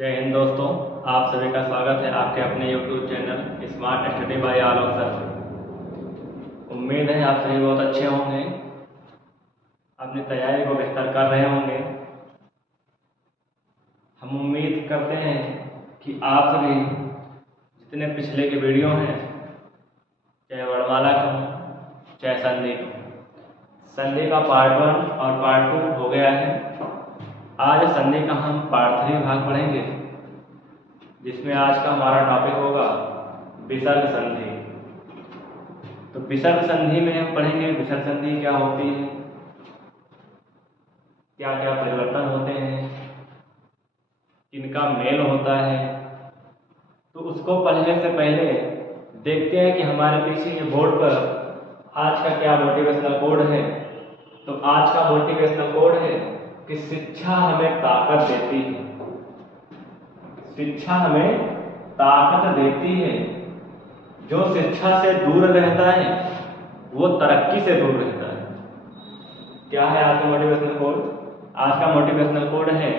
जय हिंद दोस्तों, आप सभी का स्वागत है आपके अपने YouTube channel smart study bye all of sir. उम्मीद है आप सभी बहुत अच्छे होंगे, अपनी तैयारी को बेहतर कर रहे होंगे। हम उम्मीद करते हैं कि आप सभी जितने पिछले के वीडियो हैं, चाहे वर्णमाला का हो चाहे संधि का, संधि का पार्ट 1 और पार्ट 2 हो गया है। आज संधि का हम पार्ट 3 भाग पढ़ेंगे, जिसमें आज का हमारा टॉपिक होगा विसर्ग संधि। तो विसर्ग संधि में हम पढ़ेंगे विसर्ग संधि क्या होती है, क्या क्या परिवर्तन होते हैं, किनका मेल होता है। तो उसको पढ़ने से पहले देखते हैं कि हमारे पीछे ये बोर्ड पर आज का क्या मोटिवेशनल कोड है। तो आज का मोटिवेशनल कोड है कि शिक्षा हमें ताकत देती है। शिक्षा हमें ताकत देती है। जो शिक्षा से दूर रहता है वो तरक्की से दूर रहता है। क्या है आज का मोटिवेशनल कोड? आज का मोटिवेशनल कोड है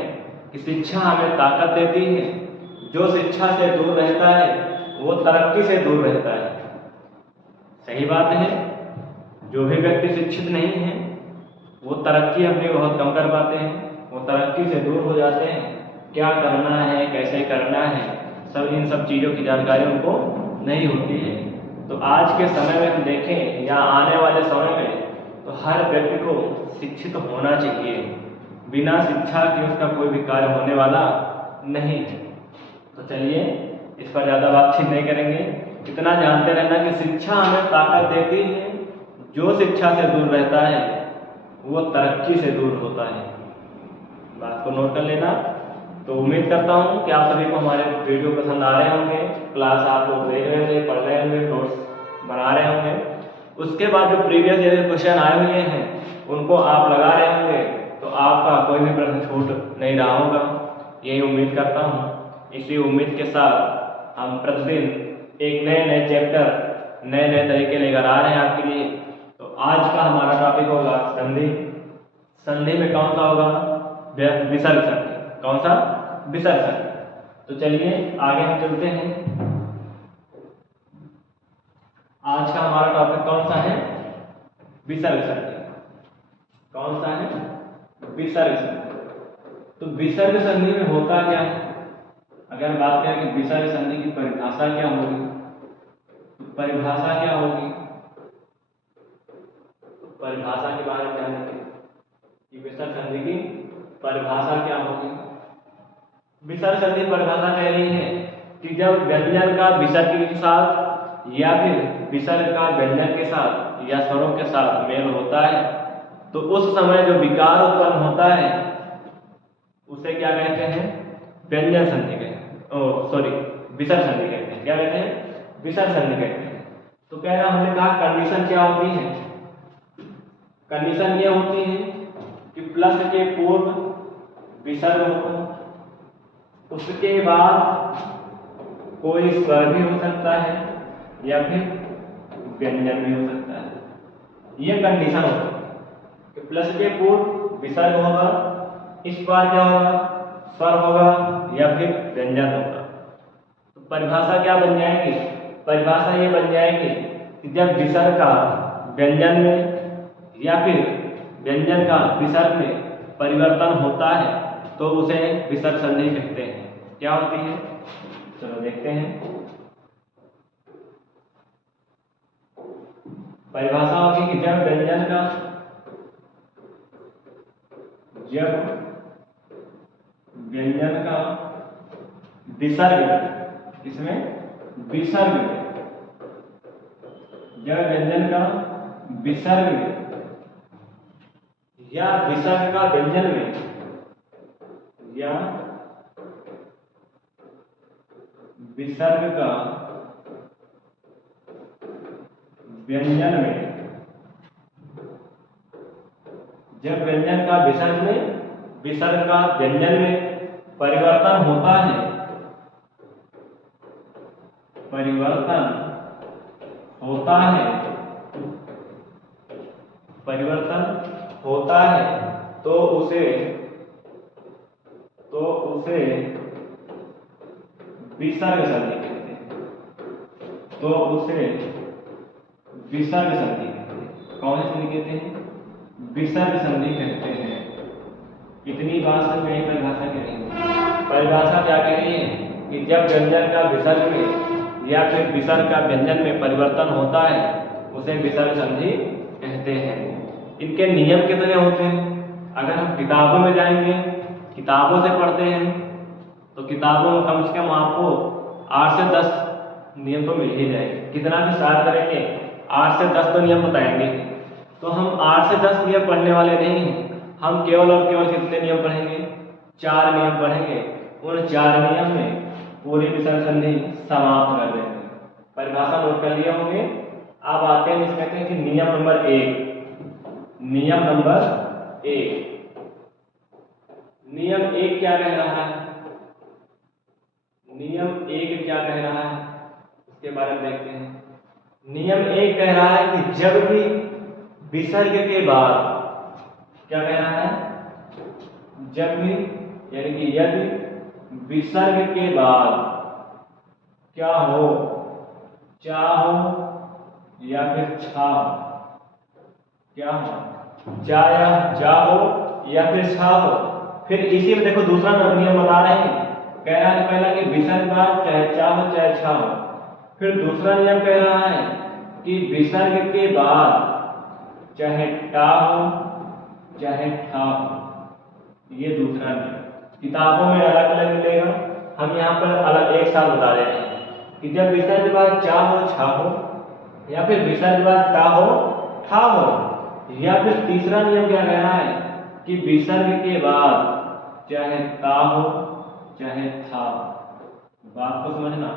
कि शिक्षा हमें ताकत देती है। जो शिक्षा से दूर रहता है वो तरक्की से दूर रहता है। सही बात है, जो भी व्यक्ति शिक्षित नहीं है वो तरक्की अपनी बहुत कम कर पाते हैं, वो तरक्की से दूर हो जाते हैं। क्या करना है, कैसे करना है, इन सब चीज़ों की जानकारी उनको नहीं होती है। तो आज के समय में हम देखें या आने वाले समय में, तो हर व्यक्ति को शिक्षित होना चाहिए। बिना शिक्षा के उसका कोई भी कार्य होने वाला नहीं है। तो चलिए इस पर ज़्यादा बातचीत नहीं करेंगे, इतना जानते रहना कि शिक्षा हमें ताकत देती है। जो शिक्षा से दूर रहता है वो तरक्की से दूर होता है। बात को नोट कर लेना। तो उम्मीद करता हूँ कि आप सभी को हमारे वीडियो पसंद आ रहे होंगे, क्लास आप लोग देख रहे होंगे, पढ़ रहे होंगे, नोट्स बना रहे होंगे। उसके बाद जो प्रीवियस ईयर क्वेश्चन आए हुए हैं उनको आप लगा रहे होंगे, तो आपका कोई भी प्रश्न छूट नहीं रहा होगा, यही उम्मीद करता हूँ। इसी उम्मीद के साथ हम प्रतिदिन एक नए नए चैप्टर, नए नए तरीके लेकर आ रहे हैं आपके लिए। तो आज का हमारा टॉपिक होगा संधि। संधि में कौन सा होगा? विसर्ग संधि। कौन सा? विसर्ग संधि। तो चलिए आगे हम चलते हैं। आज का हमारा टॉपिक कौन सा है? विसर्ग संधि। कौन सा है? विसर्ग संधि। तो विसर्ग संधि में होता क्या है? अगर बात करें कि विसर्ग संधि की परिभाषा क्या होगी, तो परिभाषा क्या होगी? परिभाषा के बारे में जानेंगे कि विसर्ग संधि की परिभाषा क्या होगी। विसर्ग संधि परिभाषा कह रही है कि जब व्यंजन का विसर्ग के साथ या फिर विसर्ग का व्यंजन के साथ या स्वरों के साथ मेल होता है, तो उस समय जो विकार उत्पन्न होता है उसे क्या कहते हैं? व्यंजन संधि कहते हैं। विसर्ग संधि कहते हैं। क्या कहते हैं? विसर्ग संधि कहते हैं। तो कह रहा हमने कहा कंडीशन क्या होती है? कंडीशन ये होती है कि प्लस के पूर्व विसर्ग होगा, उसके बाद कोई स्वर भी हो सकता है या फिर व्यंजन भी हो सकता है। यह कंडीशन होती है कि प्लस के पूर्व विसर्ग होगा, इस बार क्या होगा? स्वर होगा या फिर व्यंजन होगा। तो परिभाषा क्या बन जाएगी? परिभाषा ये बन जाएगी कि जब विसर्ग का व्यंजन में या फिर व्यंजन का विसर्ग में परिवर्तन होता है तो उसे विसर्ग संधि कहते हैं। क्या होती है? चलो देखते हैं। परिभाषा होगी कि जब व्यंजन का विसर्ग, इसमें विसर्ग में, जब व्यंजन का विसर्ग में या विसर्ग का व्यंजन में या विसर्ग का व्यंजन में, जब व्यंजन का विसर्ग में विसर्ग का व्यंजन में परिवर्तन होता है, परिवर्तन होता है तो उसे विसर्ग संधि कहते हैं, तो उसे विसर्ग संधि कहते हैं। कौन सी संधि कहते हैं? विसर्ग संधि कहते हैं। इतनी बात सब यही परिभाषा कह रही है। परिभाषा क्या कह रही है कि जब व्यंजन का विसर्ग में या फिर विसर्ग का व्यंजन में परिवर्तन होता है उसे विसर्ग संधि कहते हैं। इनके नियम कितने होते हैं? अगर हम किताबों में जाएंगे, किताबों से पढ़ते हैं, तो किताबों में कम से कम आपको 8 से 10 नियम तो मिल ही जाएंगे। कितना भी सार करेंगे 8 से 10 तो नियम बताएंगे। तो हम 8 से 10 नियम पढ़ने वाले नहीं हैं। हम केवल और केवल कितने नियम पढ़ेंगे? 4 नियम पढ़ेंगे। उन 4 नियम में पूरी विसर्ग संधि समाप्त कर देंगे। परिभाषा नोट कर लिए होंगे। अब आते हैं, कहते हैं कि नियम नंबर 1। नियम नंबर 1, नियम 1 क्या कह रहा है? नियम 1 क्या कह रहा है उसके बारे में देखते हैं। नियम 1 कह रहा है कि जब भी विसर्ग के बाद, क्या कह रहा है? जब भी, यानी कि यदि विसर्ग के बाद क्या हो, चा हो या फिर छा हो, क्या हो, चा या जा हो या फिर छा हो। फिर इसी में देखो दूसरा नियम बता रहे हैं। कह रहा है पहला कि विसर्ग बाद चाहे चा हो चाहे छा हो। फिर दूसरा नियम कह रहा है कि विसर्ग के बाद चाहे टा हो चाहे ठा हो। ये दूसरा नियम किताबों में अलग अलग मिलेगा, हम यहाँ पर अलग एक साथ बता रहे हैं कि जब विसर्ग बाद चा हो छा हो या फिर विसर्ग बाद टा हो ठा हो। या फिर तीसरा नियम क्या कह रहा है कि विसर्ग के बाद चाहे ता हो चाहे था हो। बात को समझना,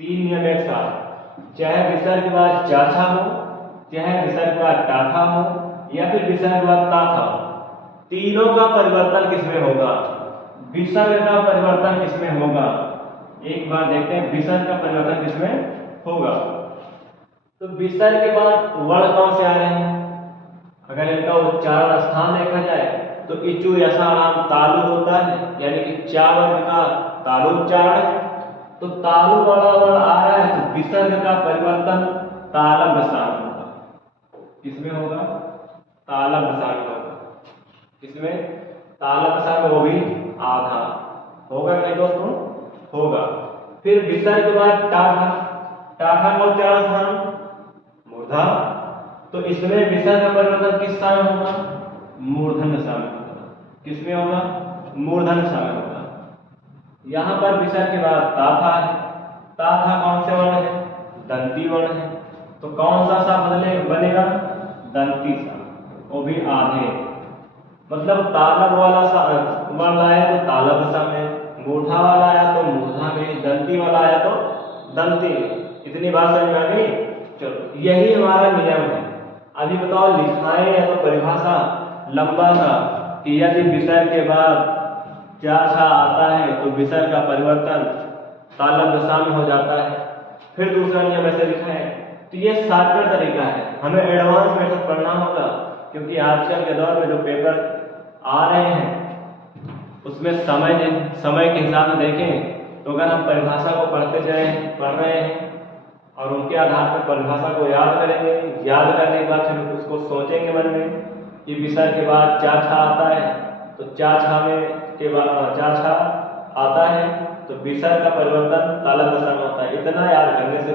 3 नियम एक साथ। चाहे विसर्ग के बाद चाछा हो, चाहे विसर्ग के बाद टाठा हो या फिर विसर्ग के बाद ताथा हो। तीनों का परिवर्तन किसमें होगा? विसर्ग का परिवर्तन किसमें होगा? एक बार देखते हैं विसर्ग का परिवर्तन किसमें होगा। तो विसर्ग के बाद वर्ण कौन से आ रहे हैं? अगर इनका उच्चारण स्थान देखा जाए तो इचु यशाणाम तालु होता है, यानी कि चा वर्ग का तालु उच्चारण है। तो तालु वाला वर्ण आ रहा है तो विसर्ग का परिवर्तन तालम दशा में होगा। किसमें होगा? तालम दशा में होगा। किसमें? तालम दशा में, वो भी आधा होगा। नहीं दोस्तों? होगा। फिर विसर्ग के बाद टाठा, टाठा का उच्चारण स्थान मूर्धा। तो इसमें विसर्ग का परिवर्तन किस सा में होगा? मूर्धन दशा में होगा। किसमें होगा? मूर्धन दशा में होगा। यहाँ पर विसर्ग के बाद ताथा है। ताथा कौन से वर्ण है? दंती वर्ण है। तो कौन सा सा बनेगा? दंती सा, वो भी आधे। मतलब तालब वाला सा वर्ण आया तो तालब दशा में, मूर्धा वाला आया तो मूर्धा में, दंती वाला आया तो दंती में। इतनी बात समझ में आ गई? चलो, यही हमारा नियम है। अभी बताओ लिखाएं या तो परिभाषा लंबा सा कि यदि विसर्ग के बाद चा छा आता है तो विसर्ग का परिवर्तन तालब दशा में हो जाता है। फिर दूसरा नियम ऐसे लिखा है। तो ये शॉर्टकट तरीका है, हमें एडवांस मेथड पढ़ना होगा क्योंकि आजकल के दौर में जो पेपर आ रहे हैं उसमें समय के हिसाब से देखें तो अगर हम परिभाषा को पढ़ रहे हैं और उनके आधार पर परिभाषा को याद करेंगे, याद करने के बाद फिर उसको सोचेंगे मन में कि विसर्ग के बाद चा छा आता है तो चा छा में के बाद चा छा आता है तो विसर्ग का परिवर्तन तालब दशा में होता है। इतना याद करने से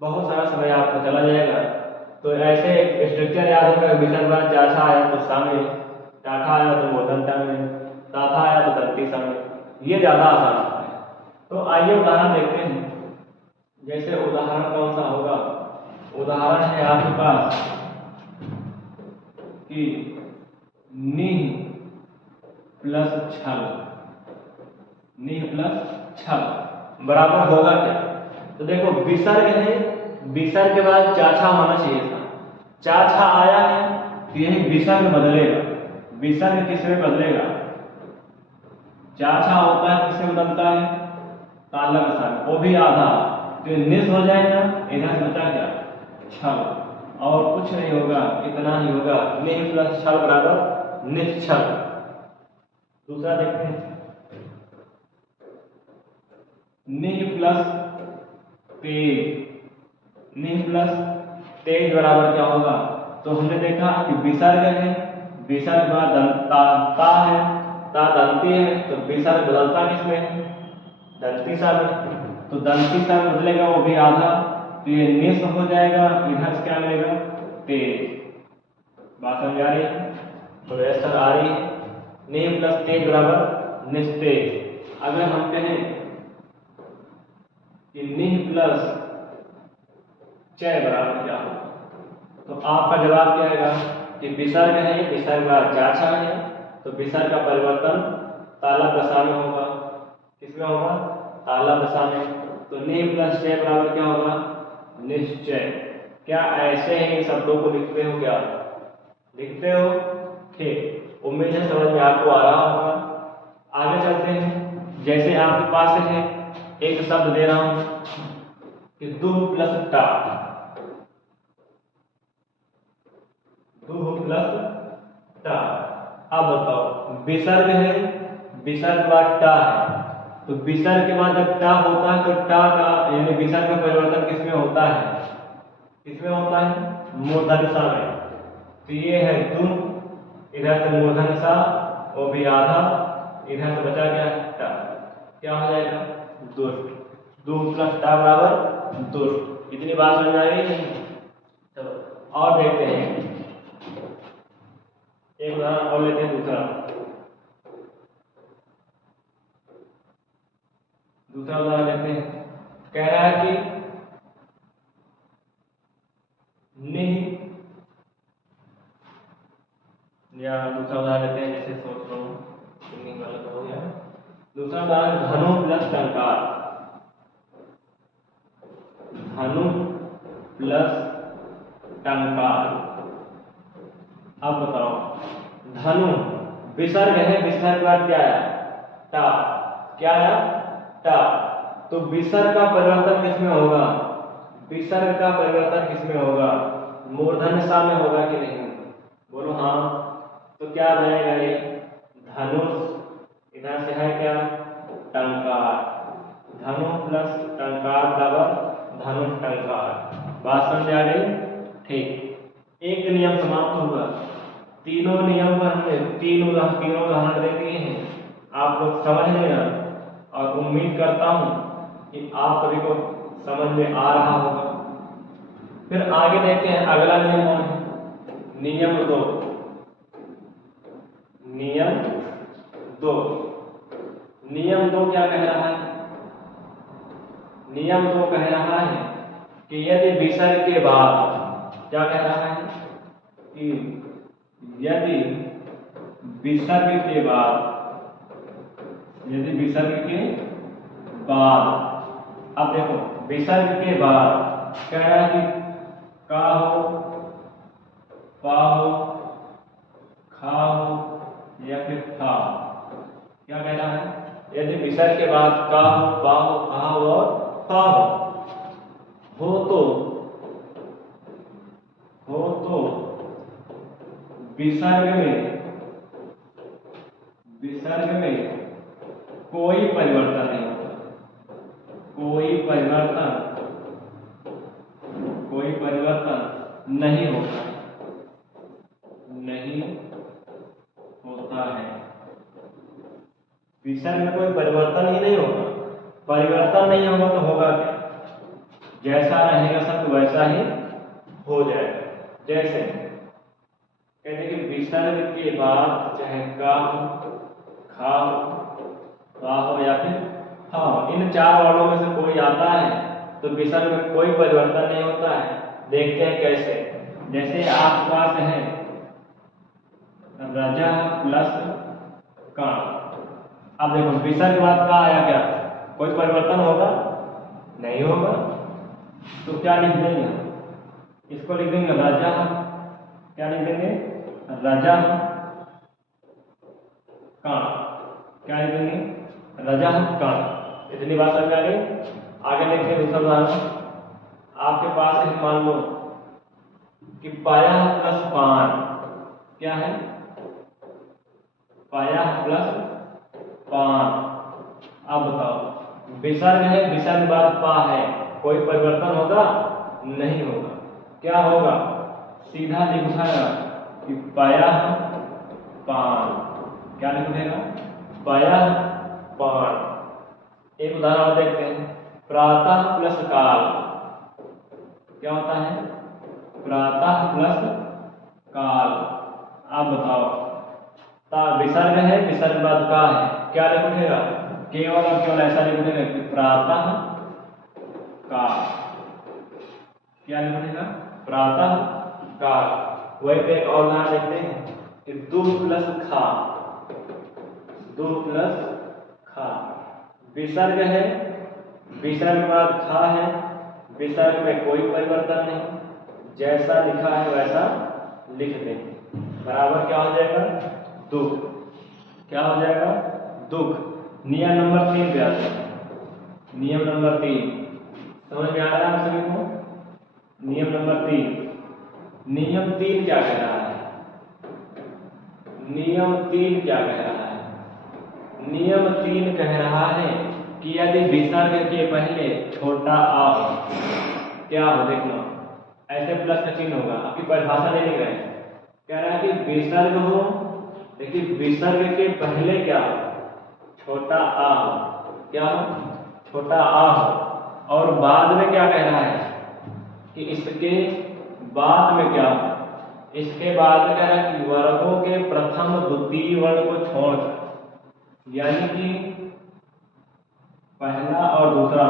बहुत सारा समय आपको चला जाएगा। तो ऐसे स्ट्रक्चर याद होगा, विसर्ग के बाद चा छा आया तो सा में, टाठा आया तो मूर्धन्य में, ताथा आया तो दंती सा में। ये ज्यादा आसान होता है। तो आइए उदाहरण देखते हैं। जैसे उदाहरण कौन सा होगा? उदाहरण है आपके पास कि निह प्लस छल, निह प्लस छल बराबर होगा क्या? तो देखो विसर्ग है, विसर्ग के बाद चाछा होना चाहिए था। चाछा आया है तो यही विसर्ग बदलेगा। विसर्ग किसमें बदलेगा? चाछा होता है किसमें बदलता है? तालब दशा में, वो भी आधा। तो निस हो जाएगा, इधर बचा क्या? छल, और कुछ नहीं होगा, इतना ही होगा। निह प्लस छल बराबर निश्छल। दूसरा देखते हैं। निह प्लस तेज, निह प्लस तेज बराबर क्या होगा? तो हमने देखा कि विसर्ग है, विसर्ग बाद ता है, ता दंती है, तो विसर्ग बदलता किसमें है? दंती सा में। तो दंती सा में बदलेगा वो भी आधा, तो ये निस हो जाएगा, इधर से क्या मिलेगा? तेज। बात समझ आ रही है? तो ऐसा आ रही है, निह प्लस तेज बराबर निस्तेज। अगर हम कहें कि निह प्लस चय बराबर क्या होगा, तो आपका जवाब क्या आएगा कि विसर्ग है, विसर्ग बाद चाचा है, तो विसर्ग का परिवर्तन तालब दशा में होगा। किसमें होगा? तालब दशा में। तो निह प्लस चय बराबर क्या होगा? निश्चय। क्या ऐसे ही शब्दों को लिखते हो? क्या लिखते हो? ठीक, उम्मीद है समझ में आपको आ रहा होगा। आगे चलते हैं। जैसे आपके पास है एक शब्द दे रहा हूं कि दुह प्लस टा, दुह प्लस टा। अब बताओ, विसर्ग है, विसर्ग बाद टा है, तो विसर्ग के बाद जब टा होता है तो टा का यानी विसर्ग का परिवर्तन किसमें होता है? किसमें होता है? मूर्धन्य सा में। तो ये है दुह, इधर से मूर्धन्य सा, वो भी आधा, इधर से बचा क्या? टा। क्या हो जाएगा? दुष्ट। दुह प्लस टा बराबर दुष्ट। इतनी बात समझ में आ रही है? चलो और देखते हैं, एक उदाहरण और लेते हैं। दूसरा उदाहरण लेते हैं। कह रहा है कि निह, या दूसरा उदाहरण लेते हैं, जैसे सोच रहा हूँ निह वाला तो हो गया। दूसरा उदाहरण धनु प्लस टंकार, धनु प्लस टंकार। अब बताओ, धनु विसर्ग है, विसर्ग बाद क्या है? टा। क्या है? टा। तो विसर्ग का परिवर्तन किसमें होगा? विसर्ग का परिवर्तन किसमें होगा? मूर्धन्य सा में होगा कि नहीं? बोलो हाँ। तो क्या बनेगा ये? धनुष, इधर से है क्या? टंकार। धनु प्लस टंकार बराबर धनुष टंकार। बात समझ आ गई? ठीक, एक नियम समाप्त हुआ। तीनों नियम पर हमने तीनों उदाहरण दे दिए हैं, आप लोग समझ लेना, और उम्मीद करता हूं कि आप सभी को समझ में आ रहा होगा। फिर आगे देखते हैं अगला नियम कौन है? नियम 2। नियम 2, नियम 2 क्या कह रहा है? नियम 2 कह रहा है कि यदि विसर्ग के बाद, क्या कह रहा है कि यदि विसर्ग के बाद, यदि विसर्ग के बाद, अब देखो विसर्ग के बाद कह रहा है कि का हो, पा हो, खा हो या फिर था। क्या कह रहा है? यदि विसर्ग के बाद का हो, पा हो, खा हो और फा हो तो विसर्ग में कोई परिवर्तन नहीं होता, कोई परिवर्तन नहीं होता, नहीं होता है। विसर्ग में कोई परिवर्तन ही नहीं होगा। परिवर्तन नहीं होगा तो होगा क्या? जैसा रहेगा सब वैसा ही हो जाएगा। जैसे कहते हैं कि विसर्ग के बाद चाहे का हो, खा हो, पा हो या फिर हा हो, इन 4 वर्णों में से कोई आता है तो विसर्ग में कोई परिवर्तन नहीं होता है। देखते हैं कैसे। जैसे आपके पास है रजा प्लस का। अब देखो विसर्ग के बाद का आया, क्या कोई परिवर्तन होगा? नहीं होगा। तो क्या लिख देंगे? इसको लिख देंगे रजा। क्या लिख देंगे? रजा का। क्या लिख देंगे? रजा का। इतनी बात समझ आ गई? आगे देखते हैं दूसरा उदाहरण। आपके पास है, मान लो कि पाया प्लस पान। क्या है? पाया प्लस पान। अब बताओ विसर्ग है, विसर्ग के बाद पा है, कोई परिवर्तन होगा नहीं होगा। क्या होगा, सीधा लिखा है कि पाया पान। क्या लिखेगा, पाया पान। एक उदाहरण और देखते हैं, प्रातः प्लस काल। क्या होता है, प्रातः प्लस काल। आप बताओ, विसर्ग है, विसर्ग बाद का है, क्या लिखेगा, केवल और केवल ऐसा लिखेगा कि प्रातः काल। क्या लिखेगा, प्रातः काल। वही पे एक और उदाहरण देखते हैं कि दू प्लस खा। दू प्लस खा, विसर्ग है, विसर्ग के बाद खा है, विसर्ग में कोई परिवर्तन नहीं, जैसा लिखा है वैसा लिख देंगे, बराबर क्या हो जाएगा, दुख। क्या हो जाएगा, दुख। नियम नंबर 3 पे आते हैं। नियम नंबर 3 समझ में आ रहा है सभी को। नियम नंबर 3, नियम 3 क्या कह रहा है, नियम 3 क्या कह रहा है, नियम 3 कह रहा है कि यदि विसर्ग के पहले छोटा आ हो, क्या हो, देखना ऐसे प्लस का चिन्ह होगा, आपकी परिभाषा नहीं लिख रहे हैं, कह रहा है कि विसर्ग हो, लेकिन विसर्ग के पहले क्या हो, छोटा आ हो। क्या हो, छोटा आ हो। और बाद में क्या कह रहा है कि इसके बाद में क्या हो, इसके बाद में कह रहा है कि वर्गों के प्रथम द्वितीय वर्ण को छोड़कर, यानी कि पहला और दूसरा,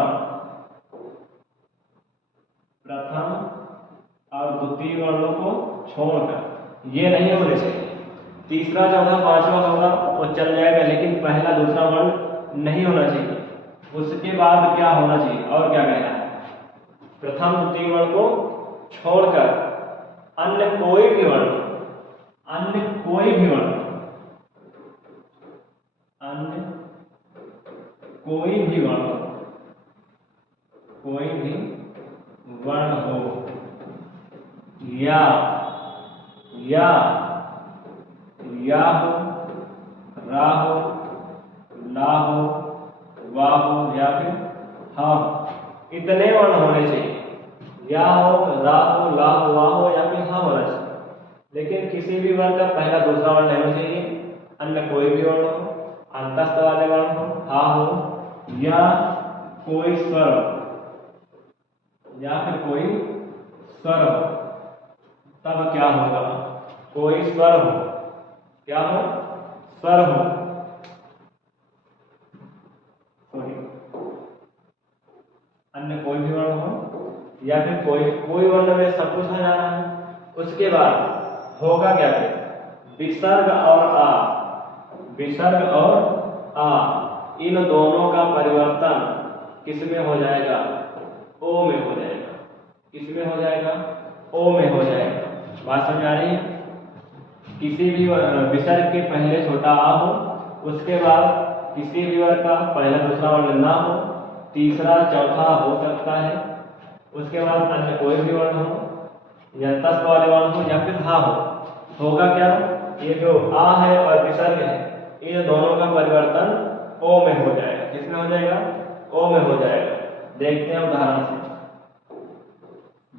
प्रथम और द्वितीय वर्णों को छोड़कर, ये नहीं होने चाहिए। तीसरा चौथा पांचवा होगा वो चल जाएगा, लेकिन पहला दूसरा वर्ण नहीं होना चाहिए। उसके बाद क्या होना चाहिए, और क्या कहना है, प्रथम द्वितीय वर्ण को छोड़कर अन्य कोई भी वर्ण, अन्य कोई भी वर्ण, अन्य कोई भी वर्ण, कोई भी वर्ण हो, या हो, रा हो, ला हो, वा हो, या फिर हा हो, इतने वर्ण होने चाहिए। या हो, रा हो, ला हो, वा हो, या फिर हा होना चाहिए। लेकिन किसी भी वर्ण का पहला दूसरा वर्ण नहीं होना चाहिए, अन्य कोई भी वर्ण हो, अंतस्थ वाले वर्ण हो, हा हो, या कोई स्वर हो, या फिर कोई स्वर हो। तब क्या होगा, कोई स्वर हो, क्या हो, स्वर हो, अन्य कोई भी वर्ण हो, या फिर कोई वर्ण में सब कुछ आ जाना है। उसके बाद होगा क्या, विसर्ग और आ, विसर्ग और आ, इन दोनों का परिवर्तन किस में हो जाएगा, ओ में हो जाएगा। किस में हो जाएगा, ओ में हो जाएगा। बात समझ आ रही है। किसी भी विसर्ग के पहले छोटा आ हो, उसके बाद किसी भी वर्ग का पहला दूसरा वर्ण ना हो, तीसरा चौथा हो सकता है, उसके बाद अन्य कोई भी वर्ण हो, या तस्व वाले वर्ण हो, या फिर हा हो। होगा क्या, ये जो आ है और विसर्ग है, इन दोनों का परिवर्तन ओ में हो जाएगा। किस में हो जाएगा, ओ में हो जाएगा। देखते हैं उदाहरण से।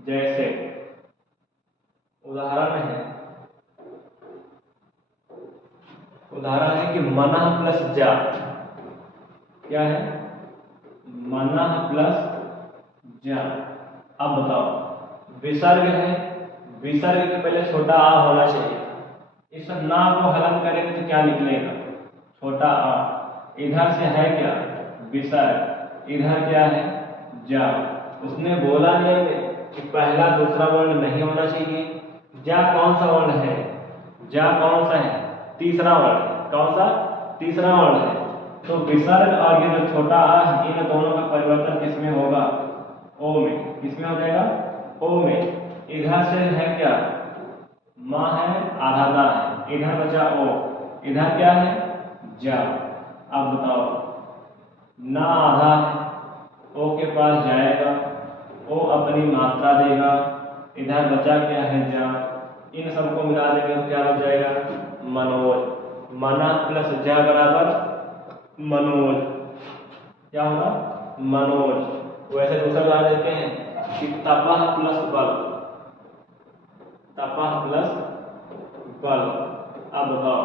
जैसे उदाहरण है, उदाहरण है कि मनः प्लस जा। क्या है, मनः प्लस जा। अब बताओ, विसर्ग है, विसर्ग के पहले छोटा आ होना चाहिए। इस ना को हलन करेंगे तो क्या निकलेगा, छोटा आ। इधर से है क्या, विसर्ग, इधर क्या है, जा। उसने बोला नहीं कि पहला दूसरा वर्ण नहीं होना चाहिए। जा कौन सा वर्ण है, जा कौन सा है, तीसरा वर्ण। कौन सा, तीसरा वर्ण है। तो विसर्ग और ये जो छोटा आ, इन दोनों का परिवर्तन किसमें होगा, ओ में। किसमें हो जाएगा, ओ में। इधर से है क्या, माँ है, आधा दा है, इधर बचा ओ, इधर क्या है, जा। अब बताओ, ना आधा है, ओ के पास जाएगा, ओ अपनी मात्रा देगा, इधर बचा क्या है, जा। इन सबको मिला देंगे तो क्या बच जाएगा, मनोज। मना प्लस जा बराबर मनोज। क्या होगा, मनोज। वैसे दूसरा उदाहरण देते हैं कि तपह प्लस बल, तपह प्लस बल। अब बताओ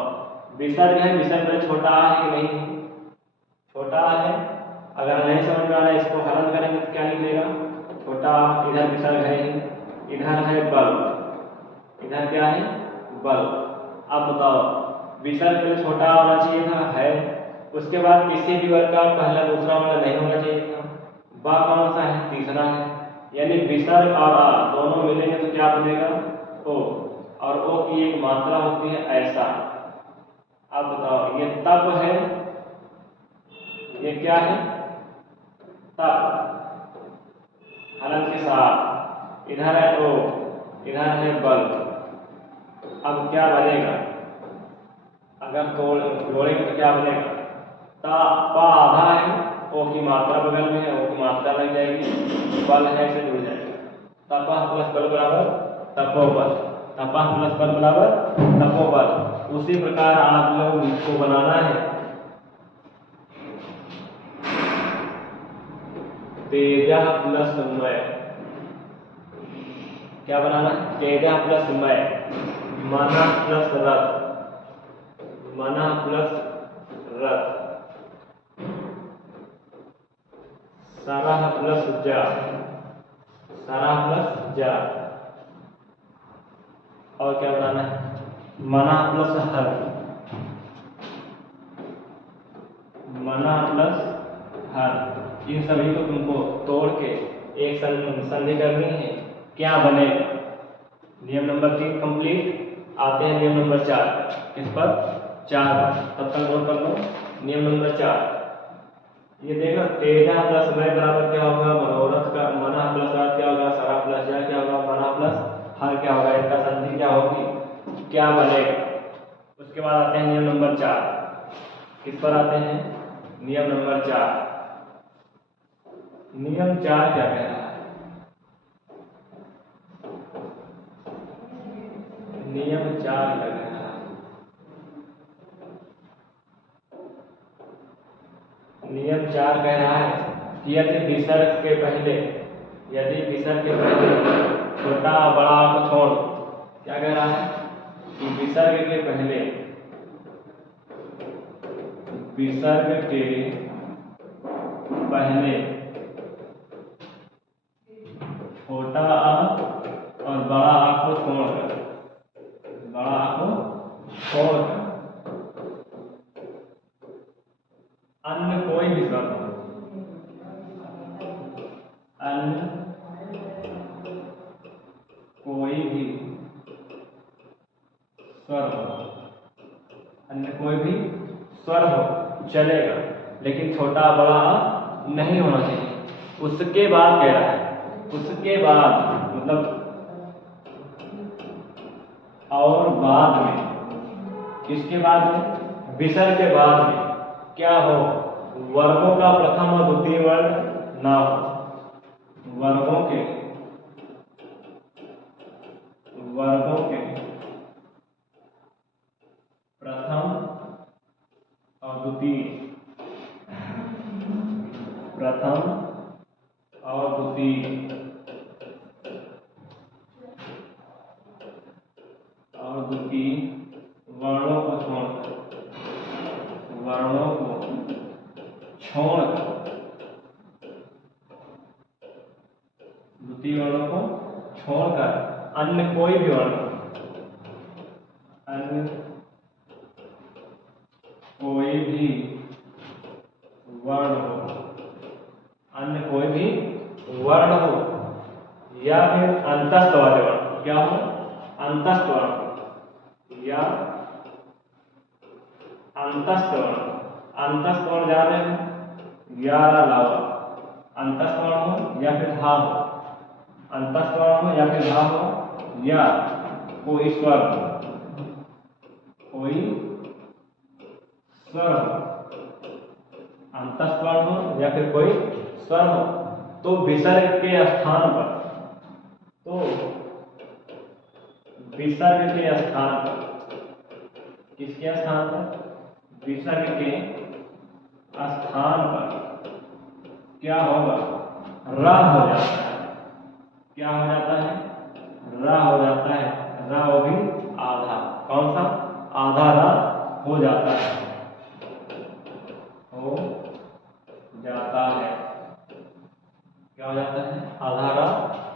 विसर्ग है, विसर्ग में छोटा आ है कि नहीं? छोटा आ है। अगर नहीं समझ में आ रहा है इसको हलन करेंगे तो क्या निकलेगा? छोटा आ, इधर विसर्ग है, इधर है बल, इधर क्या है? बल। अब बताओ विसर्ग में छोटा होना चाहिए था, है। उसके बाद किसी भी वर्ग का पहला दूसरा वाला नहीं होना चाहिए था। बा कौन सा है? तीसरा है। यानी विसर्ग और आ दोनों मिलेंगे तो क्या बनेगा? ओ। और ओ की एक मात्रा होती है ऐसा। अब बताओ ये तप है, ये क्या है? तप, हलन के साथ। इधर है ओ, इधर है बल। अब क्या बनेगा? अगर जोड़ेंगे तो क्या बनेगा? ता पा आधा है, ओ की मात्रा बगल में है, ओ की मात्रा लग जाएगी, बल है से जुड़ जाएगा। तपह प्लस बल बराबर तपोबल, तपह प्लस बल बराबर तपोबल। उसी प्रकार आप लोग इसको बनाना है तेजः प्लस मय। क्या बनाना है? तेजः प्लस मय, मनः प्लस रथ, मनः प्लस रथ, सरह प्लस जा, सरह प्लस जा। और क्या बनाना है? मनः प्लस हर, मनः प्लस हर। इन सभी को तुमको तोड़ के एक संधि करनी है। क्या बनेगा? नियम नंबर 3 कंप्लीट। आते हैं नियम नंबर 4। किस पर? 4 पर। तब तक नोट कर लो नियम नंबर 4। ये देखो तेजः प्लस मय बराबर क्या होगा? मनोरथ का मनः प्लस हर क्या होगा? सरह प्लस जा क्या होगा? मनः प्लस हर क्या होगा? इनका संधि क्या होगी? क्या बनेगा? उसके बाद आते हैं नियम नंबर 4। किस पर आते हैं? नियम नंबर 4। नियम 4 क्या कह रहा है? नियम 4 क्या कह रहा है? नियम 4 कह रहा है कि यदि विसर्ग के पहले, यदि विसर्ग के पहले छोटा बड़ा को छोड़, क्या कह रहा है? कि विसर्ग के पहले, विसर्ग के पहले छोटा आ और बड़ा आ को छोड़कर, बड़ा आ को छोड़कर अन्य कोई भी स्वर हो, अन्य कोई भी स्वर हो, अन्य कोई भी स्वर हो चलेगा, लेकिन छोटा बड़ा नहीं होना चाहिए। उसके बाद कह रहा है, उसके बाद मतलब और बाद में, किसके बाद में? विसर्ग के बाद में क्या हो? वर्गों का प्रथम और द्वितीय वर्ण ना हो, वर्गों के प्रथम और द्वितीय, प्रथम और द्वितीय वर्णों को छोड़कर, वर्णों को छोड़कर, द्वितीय वर्णों को छोड़कर अन्य कोई भी वर्ण, अन्य कोई भी वर्ण हो, अन्य कोई भी वर्ण हो, या फिर अंतस्थ वाले वर्ण, क्या हो? अंतस्थ वर्ण या अंतस्थ वर्ण। अंतस्थ वर्ण जा रहे हैं 11 लावा, अंतस्थ वर्ण हो या फिर हा हो, अंतस्थ वर्ण हो या फिर हा हो, या कोई स्वर हो, कोई स्वर हो, अंतस्थ वर्ण हो या फिर कोई स्वर हो, तो विसर्ग के स्थान पर, तो विसर्ग के स्थान पर, किसके स्थान पर? विसर्ग के स्थान पर क्या होगा, रा हो जाता है। क्या हो जाता है, रा हो जाता है। रा वो भी आधा, कौन सा, आधा रा हो जाता है, हो जाता है। क्या हो जाता है, आधा रा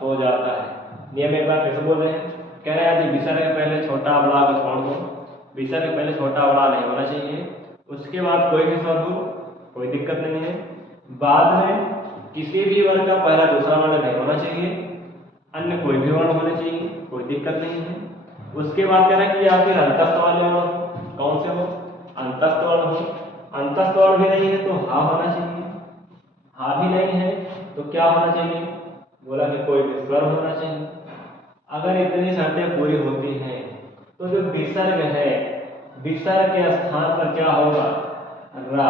हो जाता है। नियम एक बार कैसे बोल रहे हैं, कह रहे हैं यदि विसर्ग के पहले छोटा बड़ा को छोड़ दो, विसर्ग के पहले छोटा बड़ा नहीं होना चाहिए, उसके बाद कोई भी स्वर हो कोई दिक्कत नहीं है, बाद में किसी भी वर्ण का पहला दूसरा वर्ण नहीं होना चाहिए, अन्य कोई भी वर्ण होना चाहिए, कोई दिक्कत नहीं है। उसके बाद कह रहा है कि या फिर अंतस्थ वाले वर्ण हो, कौन से हो, अंतस्थ वर्ण हो। अंतस्थ वर्ण भी नहीं है तो हा होना चाहिए, हा भी नहीं है तो क्या होना चाहिए, बोला कि कोई भी स्वर होना चाहिए। अगर इतनी शर्तें पूरी होती हैं तो जो विसर्ग है, विसर्ग के स्थान पर क्या होगा, रा,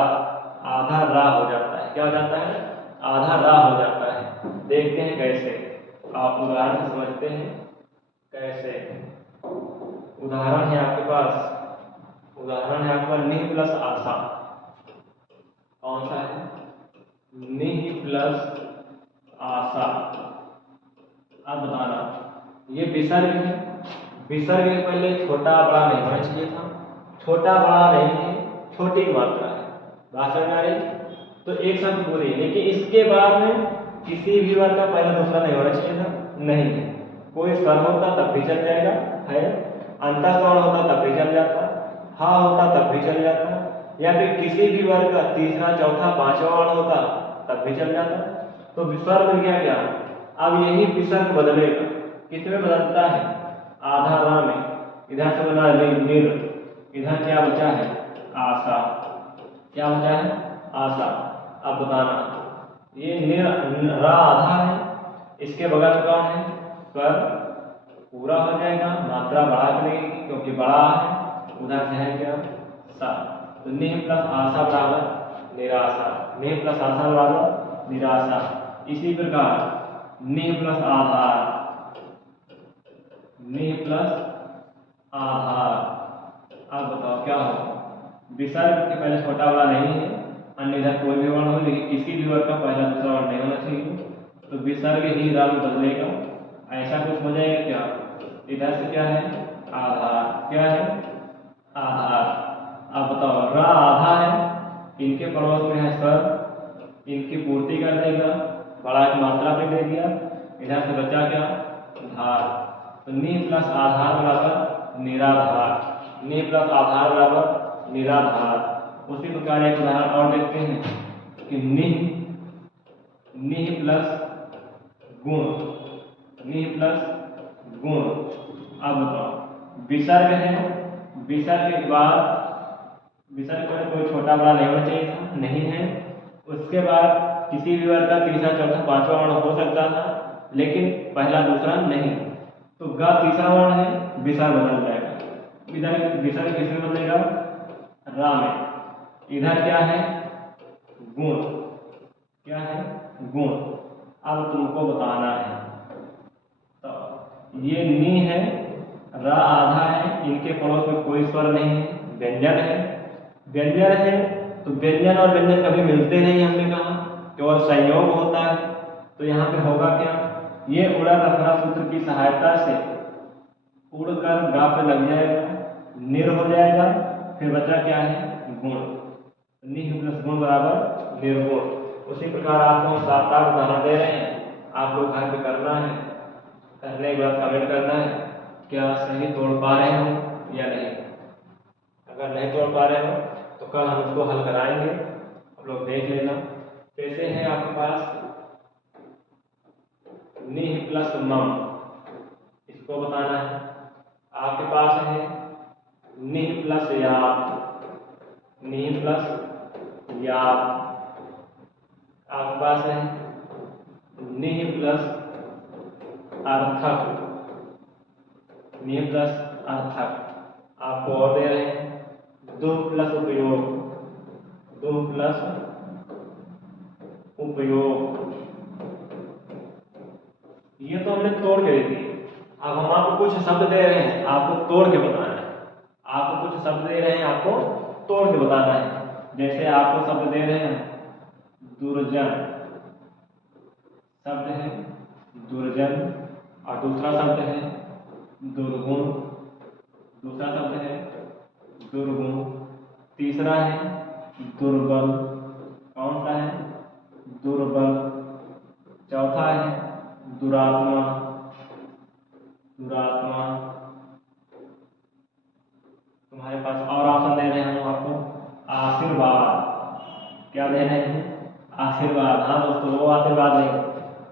आधा रा हो जाता है। क्या हो जाता है, आधा रा हो जाता है। देखते हैं कैसे, आप उदाहरण से समझते हैं कैसे। उदाहरण है आपके पास, उदाहरण है आपका निह प्लस आशा। कौन सा है, निह प्लस आशा। अब बताना, ये विसर्ग है, विसर्ग के पहले छोटा बड़ा नहीं होना चाहिए था, छोटा बड़ा नहीं है, छोटी मात्रा है, बात समझ आ रही। तो एक शब्द पूरी, लेकिन इसके बाद में किसी भी वर्ग का पहला दूसरा नहीं होना चाहिए था, नहीं है। कोई स्वर होता तब भी चल जाएगा, है, अंतस्थ वर्ण होता तब भी चल जाता, हा होता तब भी चल जाता, या फिर किसी भी वर्ग का तीसरा चौथा पांचवा वर्ण होता तब भी चल जाता। तो विसर्ग मिल गया क्या, अब यही विसर्ग बदलेगा, किसमें बदलता है, आधा रा में। इधर से बना निर, इधर क्या बचा है, आशा। क्या बचा है, आशा। अब बताना, ये निर रा आधा है, इसके बगल में कौन है, स्वर पूरा हो जाएगा, मात्रा बढ़ा करेगी क्योंकि बड़ा है, उधर से है क्या, सा। तो निह प्लस आशा बराबर निराशा, निह प्लस आशा बराबर निराशा। इसी प्रकार निह प्लस आधार, निह प्लस आधार। अब बताओ क्या हो, विसर्ग के पहले छोटा बड़ा नहीं है, अन्य इधर कोई भी वर्ण हो, लेकिन किसी भी वर्ग का पहला दूसरा वर्ण नहीं होना चाहिए, तो विसर्ग ही रा में बदलेगा। ऐसा कुछ हो जाएगा क्या, इधर से क्या है, आधार, क्या है, आधार। अब बताओ, रा आधा है, इनके पड़ोस में है स्वर, इनकी पूर्ति कर देगा, बड़ा की मात्रा भी दे दिया, इधर से बचा क्या, धार। तो नि प्लस आधार बराबर निराधार, नि प्लस आधार बराबर निराधार। उसी प्रकार एक उदाहरण और देखते हैं कि निह प्लस गुण, निह प्लस गुण। अब बताओ, विसर्ग है, विसर्ग के बाद विसर्ग में कोई छोटा बड़ा नहीं होना चाहिए था, नहीं है। उसके बाद किसी भी वर्ग का तीसरा चौथा पांचवा वर्ण हो सकता था, लेकिन पहला दूसरा नहीं। तो ग तीसरा वर्ण है, विसर्ग बदल जाएगा। इधर विसर्ग किसमें बदलेगा, रा में। इधर क्या है, गुण, क्या है, गुण। अब तुमको बताना है, तो ये नी है, रा आधा है, इनके पड़ोस में कोई स्वर नहीं है, व्यंजन है, व्यंजन है तो व्यंजन और व्यंजन कभी मिलते नहीं, हमने कहा केवल संयोग होता है। तो यहाँ पे होगा क्या, ये उड़ा रखना सूत्र की सहायता से उड़कर गा पे लग जाएगा, निर हो जाएगा, फिर बचा क्या है, गुण। निह प्लस गुण बराबर निर्गुण। उसी प्रकार आपको 7-8 उदाहरण दे रहे हैं, आप लोग घर पे करना है, करने के बाद कमेंट करना है क्या सही तोड़ पा रहे हो या नहीं। अगर नहीं तोड़ पा रहे हो तो कल हम उसको हल कराएंगे, आप लोग देख लेना। कैसे है आपके पास निह प्लस मम, इसको बताना है। आपके पास है निह प्लस याप, निह प्लस याप। आपके पास है निह प्लस अर्थक, निह प्लस अर्थक। आपको और दे रहे हैं दुह प्लस उपयोग, दुह प्लस उपयोग। ये तो हमने तोड़ के दे दिए। अब हम आपको कुछ शब्द दे रहे हैं, आपको तोड़ के बताना है। आपको कुछ शब्द दे रहे हैं, आपको तोड़ के बताना है। जैसे आपको शब्द दे रहे हैं दुर्जन, शब्द है दुर्जन और दूसरा शब्द है दुर्गुण, दूसरा शब्द है दुर्गुण, तीसरा है दुर्बल, कौन सा है दुर्बल, चौथा है दुरात्मा, दुरात्मा। तुम्हारे पास और ऑप्शन दे रहे हैं हम आपको आशीर्वाद, क्या दे रहे हैं आशीर्वाद। हाँ दोस्तों, वो आशीर्वाद नहीं,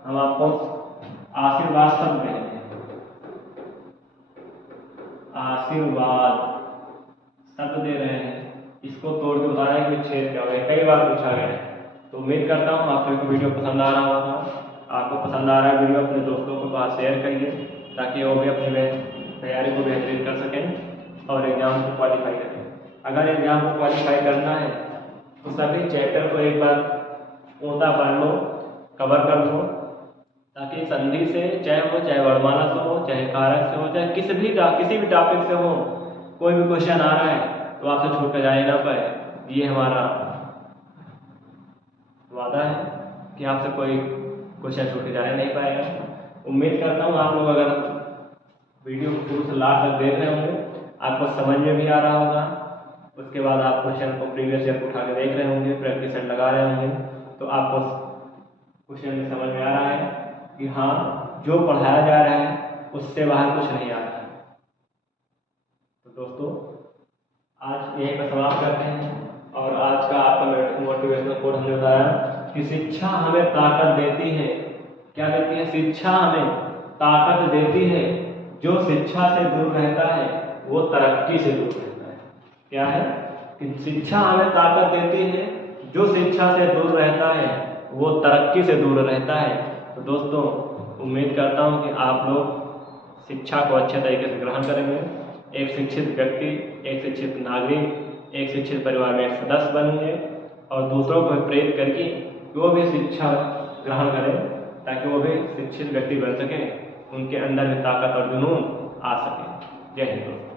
हम आपको आशीर्वाद शब्द दे रहे हैं, आशीर्वाद शब्द दे रहे हैं। इसको तोड़ के बताना है कि छेद क्या होगा, कई बार पूछा गया है। तो उम्मीद करता हूँ आप सभी को वीडियो पसंद आ रहा होगा। आपको पसंद आ रहा है वीडियो, अपने दोस्तों को पास शेयर करिए ताकि वो भी अपनी तैयारी को बेहतरीन कर सकें और एग्जाम को क्वालिफाई करें। अगर एग्जाम को क्वालिफाई करना है तो सभी चैप्टर को एक बार पोता पढ़ लो, कवर कर लो, ताकि संधि से चाहे वर्णमाला से हो, चाहे कारक से हो, चाहे किसी भी टॉपिक से हो, कोई भी क्वेश्चन आ रहा है तो आपसे छूट कर जाने ना पाए। ये हमारा वादा है कि आपसे कोई क्वेश्चन छूट के जाने नहीं पाएगा। उम्मीद करता हूँ आप लोग अगर वीडियो को शुरू से लास्ट तक देख रहे होंगे, आपको समझ में भी आ रहा होगा। उसके बाद आप क्वेश्चन को प्रीवियस ईयर को उठा के देख रहे होंगे, प्रैक्टिस सेट लगा रहे होंगे, तो आपको क्वेश्चन में समझ में आ रहा है कि हाँ जो पढ़ाया जा रहा है उससे बाहर कुछ नहीं आ रहा है। तो दोस्तों आज यहीं पर समाप्त करते हैं। और आज का आपका मोटिवेशनल कोड हमने बताया कि शिक्षा हमें ताकत देती है। क्या देती है? शिक्षा हमें ताकत देती है। जो शिक्षा से दूर रहता है वो तरक्की से दूर रहता है। क्या है कि शिक्षा हमें ताकत देती है, जो शिक्षा से दूर रहता है वो तरक्की से दूर रहता है। तो दोस्तों उम्मीद करता हूँ कि आप लोग शिक्षा को अच्छे तरीके से ग्रहण करेंगे, एक शिक्षित व्यक्ति, एक शिक्षित नागरिक, एक शिक्षित परिवार में एक सदस्य बनेंगे और दूसरों को प्रेरित करके वो भी शिक्षा ग्रहण करें ताकि वो भी शिक्षित व्यक्ति बन सकें, उनके अंदर भी ताकत और जुनून आ सके। जय हिंद दोस्तों।